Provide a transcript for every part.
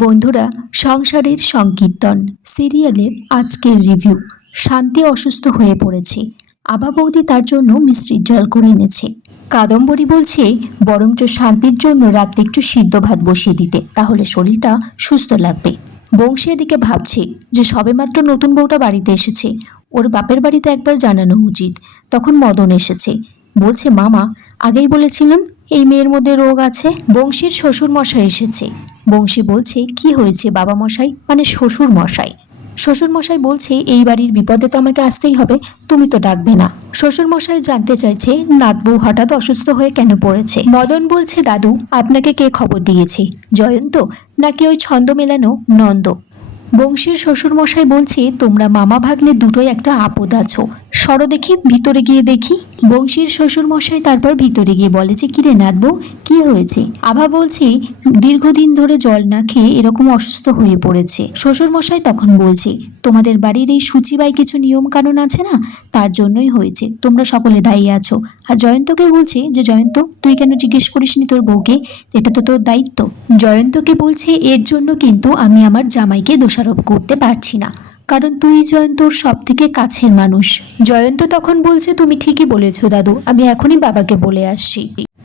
বন্ধুরা, সংসারের সংকীর্তন সিরিয়ালের আজকের রিভিউ। শান্তি অসুস্থ হয়ে পড়েছে। আভা বৌদি তার জন্য মিষ্টির জল করে এনেছে। কাদম্বরী বলছে বরঞ্চ শান্তির জন্য রাত্রে একটু সিদ্ধ ভাত বসিয়ে দিতে, তাহলে শরীরটা সুস্থ লাগবে। বংশী এদিকে ভাবছে যে সবেমাত্র নতুন বউটা বাড়িতে এসেছে, ওর বাপের বাড়িতে একবার জানানো উচিত। তখন মদন এসেছে, বলছে মামা আগেই বলেছিলাম এই মেয়ের মধ্যে রোগ আছে। বংশীর শ্বশুর মশাই এসেছে। বংশী বলছে কি হয়েছে বাবা মশাই, মানে শ্বশুর মশাই। শ্বশুর মশাই বলছে এই বাড়ির বিপদে তো আমাকে আসতেই হবে, তুমি তো ডাকবে না। শ্বশুর মশাই জানতে চাইছে নাতবউ হঠাৎ অসুস্থ হয়ে কেন পড়েছে। মদন বলছে দাদু আপনাকে কে খবর দিয়েছে, জয়ন্ত নাকি ওই ছন্দ মেলানো নন্দ। বংশীর শ্বশুর মশাই বলছে তোমরা মামা ভাগ্নে দুটোই একটা আপদ আছো, সরো দেখি ভিতরে গিয়ে দেখি। বংশীর শ্বশুর মশাই তারপর ভিতরে গিয়ে বলে যে কিরে নাতবো কি হয়েছে। আভা বলছে দীর্ঘদিন ধরে জল না খেয়ে এরকম অসুস্থ হয়ে পড়েছে। শ্বশুর মশাই তখন বলছে তোমাদের বাড়ির এই সূচিবাই কিছু নিয়ম কানুন আছে না, তার জন্যই হয়েছে, তোমরা সকলে দায়ী আছো। আর জয়ন্তকে বলছে যে জয়ন্ত তুই কেন জিজ্ঞেস করিসনি তোর বউকে, এটা তো তোর দায়িত্ব। জয়ন্তকে বলছে এর জন্য কিন্তু আমি আমার জামাইকে দোষারোপ করতে পারছি না, কারণ তুই জয়ন্তর সব থেকে কাছের মানুষ। জয়ন্ত তখন বলছে তুমি ঠিকই বলেছো দাদু, আমি এখনই বাবাকে বলে আসছি।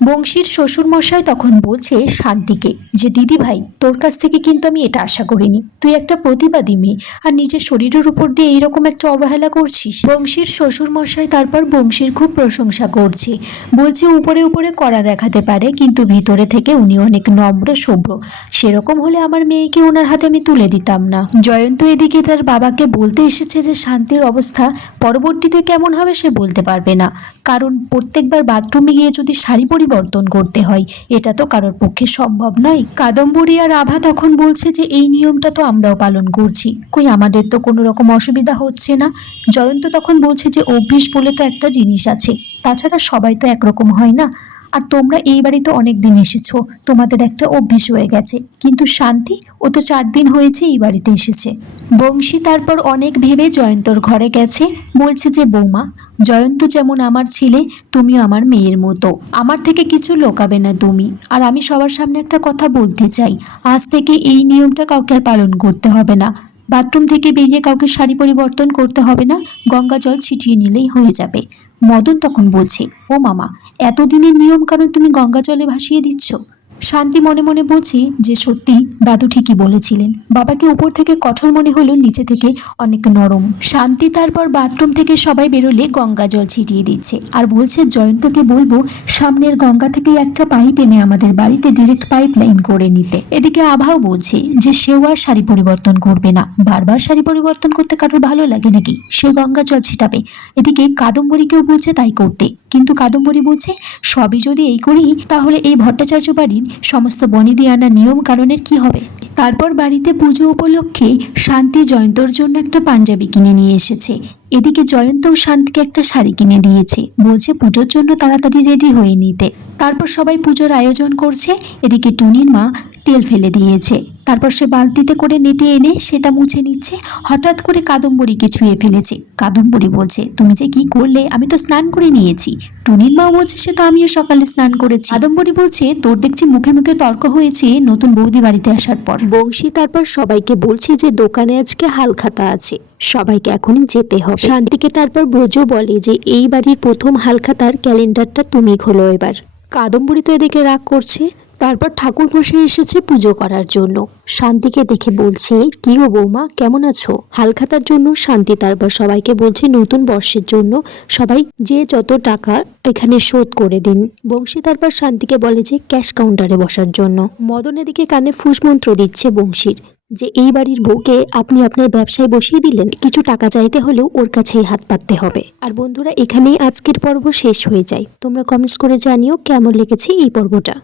বংশীর শ্বশুর মশাই তখন বলছে শান্তিকে যে দিদি ভাই তোর কাছ থেকে কিন্তু আমি এটা আশা করিনি, তুই একটা প্রতিবাদী মেয়ে আর নিজের শরীরের উপর দিয়ে এইরকম একটা অবহেলা করছিস। বংশীর শ্বশুর মশাই তারপর বংশীর খুব প্রশংসা করছে, বলছে উপরে উপরে কড়া দেখাতে পারে কিন্তু ভিতরে থেকে উনি অনেক নম্র সভ্র, সেরকম হলে আমার মেয়েকে ওনার হাতে আমি তুলে দিতাম না। জয়ন্ত এদিকে তার বাবাকে বলতে এসেছে যে শান্তির অবস্থা পরবর্তীতে কেমন হবে সে বলতে পারবে না, কারণ প্রত্যেকবার বাথরুমে গিয়ে যদি শাড়ি পরিবর্তন করতে হয় এটা তো কারোর পক্ষে সম্ভব নয়। কাদম্বরী আর আভা তখন বলছে যে এই নিয়মটা তো আমরাও পালন করছি, কই আমাদের তো কোনো রকম অসুবিধা হচ্ছে না। জয়ন্ত তখন বলছে যে অভ্যেস বলে তো একটা জিনিস আছে, তাছাড়া সবাই তো একরকম হয় না, আর তোমরা এই বাড়িতে অনেক দিন এসেছো, তোমাদের একটা অভ্যেস হয়ে গেছে, কিন্তু শান্তি ও তো 4 দিন হয়েছে এই বাড়িতে এসেছে। বংশী তারপর অনেক ভেবে জয়ন্তর ঘরে গেছে, বলছে যে বৌমা জয়ন্ত যেমন আমার ছেলে তুমিও আমার মেয়ের মতো, আমার থেকে কিছু লোকাবে না তুমি। আর আমি সবার সামনে একটা কথা বলতে চাই, আজ থেকে এই নিয়মটা কাউকে আর পালন করতে হবে না, বাথরুম থেকে বেরিয়ে কাউকে শাড়ি পরিবর্তন করতে হবে না, গঙ্গা জল ছিটিয়ে নিলেই হয়ে যাবে। মদন তখন বলছে ও মামা এতদিনের নিয়ম কারণ তুমি গঙ্গা জলে ভাসিয়ে দিচ্ছ। শান্তি মনে মনে বলছে যে সত্যি দাদু ঠিকই বলেছিলেন, বাবাকে উপর থেকে কঠোর মনে হলো নিচে থেকে অনেক নরম। শান্তি তারপর বাথরুম থেকে সবাই বেরোলে গঙ্গা জল ছিটিয়ে দিচ্ছে আর বলছে জয়ন্তকে বলবো সামনের গঙ্গা থেকে একটা পাইপ এনে আমাদের বাড়িতে ডিরেক্ট পাইপ লাইন করে নিতে। এদিকে আভাও বলছে যে সেও আর শাড়ি পরিবর্তন করবে না, বারবার শাড়ি পরিবর্তন করতে কারোর ভালো লাগে নাকি, সে গঙ্গা জল ছিটাবে। এদিকে কাদম্বরীকেও বলছে তাই করতে, কিন্তু কাদম্বরী বলছে সবই যদি এই করি তাহলে এই ভট্টাচার্য বাড়ির সমস্ত বনিদি আনা নিয়ম কারণের কি হবে। তারপর বাড়িতে পুজো উপলক্ষে শান্তি জয়ন্তর জন্য একটা পাঞ্জাবি কিনে নিয়ে এসেছে। এদিকে জয়ন্তও শান্তিকে একটা শাড়ি কিনে দিয়েছে, বলছে পুজোর জন্য তাড়াতাড়ি রেডি হয়ে নিতে। তারপর সবাই পুজোর আয়োজন করছে। এদিকে টুনির মা তেল ফেলে দিয়েছে, তারপর সে বালতিতে করে নিতে এনে সেটা মুছে নিচ্ছে। হঠাৎ করে কাদম্বরীকে ছুঁয়ে ফেলেছে। কাদম্বরী বলছে তুমি যে কি করলে, আমি তো স্নান করে নিয়েছি। টুনির মা বলছে সে তো আমিও সকালে স্নান করেছি। কাদম্বরী বলছে তোর দেখছি মুখে মুখে তর্ক হয়েছে নতুন বৌদি বাড়িতে আসার পর। বংশী তারপর সবাইকে বলছে যে দোকানে আজকে হালখাতা আছে, সবাইকে এখনই যেতে হবে। শান্তিকে তারপর ব্রজ বলে যে এই বাড়ির প্রথম হালখাতার ক্যালেন্ডারটা তুমি খোলো এবার। কাদম্বরী তো এদিকে রাগ করছে। তারপর ঠাকুর মশাই এসেছে পুজো করার জন্য। শান্তিকে দেখে বলছে কি ও বৌমা কেমন আছো। হালখাতার জন্য শান্তি তারপর সবাইকে বলছে নতুন বর্ষের জন্য সবাই যে যত টাকা এখানে শোধ করে দিন। বংশী তারপর শান্তিকে বলে যে ক্যাশ কাউন্টারে বসার জন্য। মদন এদিকে কানে ফুসমন্ত্র দিচ্ছে বংশীর যে এই বাড়ির বউকে আপনি আপনার ব্যবসায় বসিয়ে দিলেন, কিছু টাকা চাইতে হলেও ওর কাছেই হাত পাততে হবে। আর বন্ধুরা এখানেই আজকের পর্ব শেষ হয়ে যায়। তোমরা কমেন্টস করে জানিও কেমন লেগেছে এই পর্বটা।